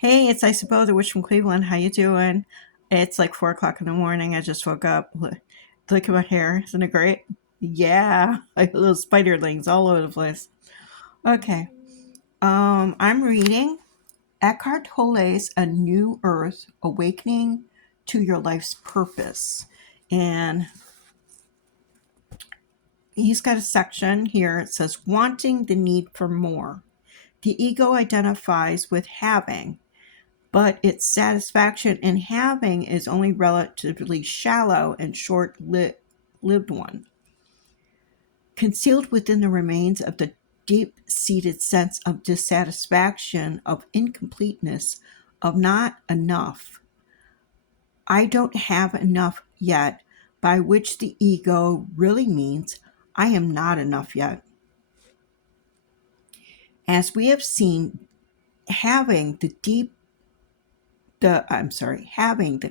Hey, it's Isabel, the witch from Cleveland. How you doing? It's like 4 o'clock in the morning. I just woke up. Look at my hair. Isn't it great? Yeah, like little spiderlings all over the place. Okay. I'm reading Eckhart Tolle's A New Earth, Awakening to Your Life's Purpose. And he's got a section here. It says, Wanting the Need for More. The ego identifies with having, but its satisfaction in having is only relatively shallow and short-lived one. Concealed within the remains of the deep-seated sense of dissatisfaction, of incompleteness, of not enough. I don't have enough yet, by which the ego really means I am not enough yet. As we have seen, having the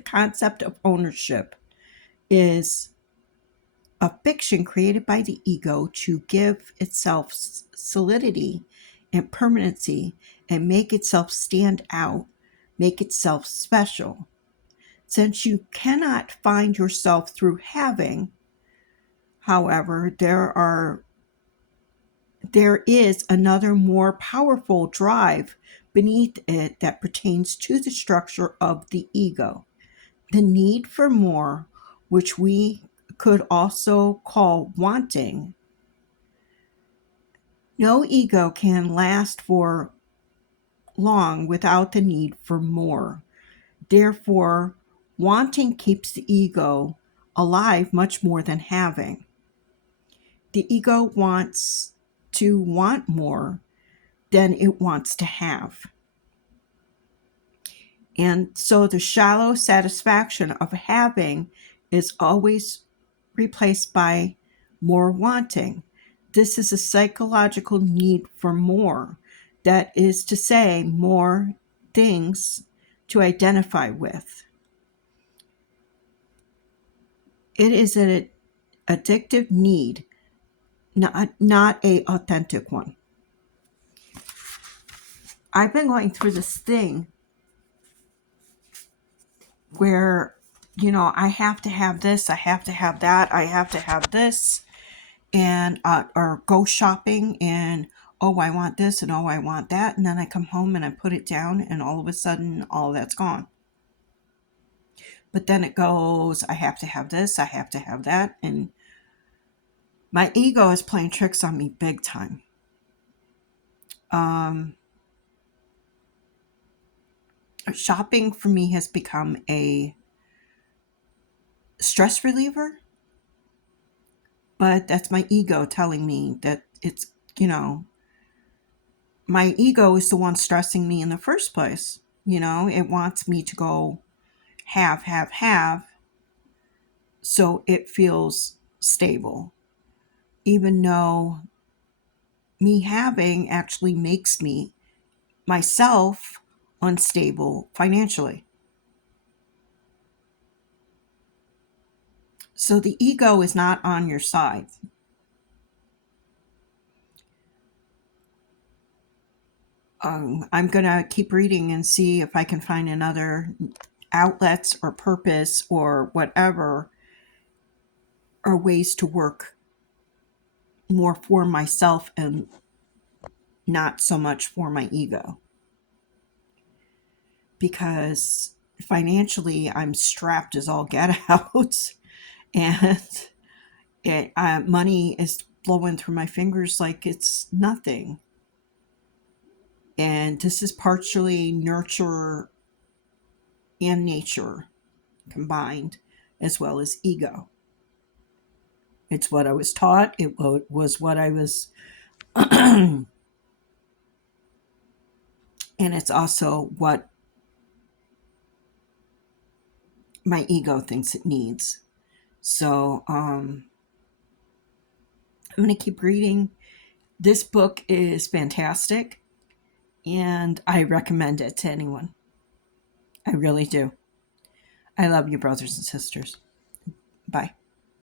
concept of ownership is a fiction created by the ego to give itself solidity and permanency and make itself stand out, make itself special. Since you cannot find yourself through having, however, there is another more powerful drive beneath it that pertains to the structure of the ego. The need for more, which we could also call wanting. No ego can last for long without the need for more. Therefore, wanting keeps the ego alive much more than having. The ego wants to want more than it wants to have. And so the shallow satisfaction of having is always replaced by more wanting. This is a psychological need for more. That is to say, more things to identify with. It is an addictive need, not a authentic one. I've been going through this thing where, I have to have this, I have to have that, I have to have this, and or go shopping and oh, I want this and oh, I want that, and then I come home and I put it down and all of a sudden all that's gone. But then it goes, I have to have this, I have to have that, and my ego is playing tricks on me big time. Shopping for me has become a stress reliever, but that's my ego telling me that it's, my ego is the one stressing me in the first place. It wants me to go have, so it feels stable. Even though me having actually makes me, myself, unstable financially. So the ego is not on your side. I'm going to keep reading and see if I can find another outlets or purpose or whatever, or ways to work more for myself and not so much for my ego. Because financially, I'm strapped as all get out, and money is flowing through my fingers like it's nothing. And this is partially nurture and nature combined, as well as ego. It's what I was taught. It was what I was, and it's also what my ego thinks it needs. So I'm going to keep reading. This book is fantastic, and I recommend it to anyone. I really do. I love you, brothers and sisters. Bye.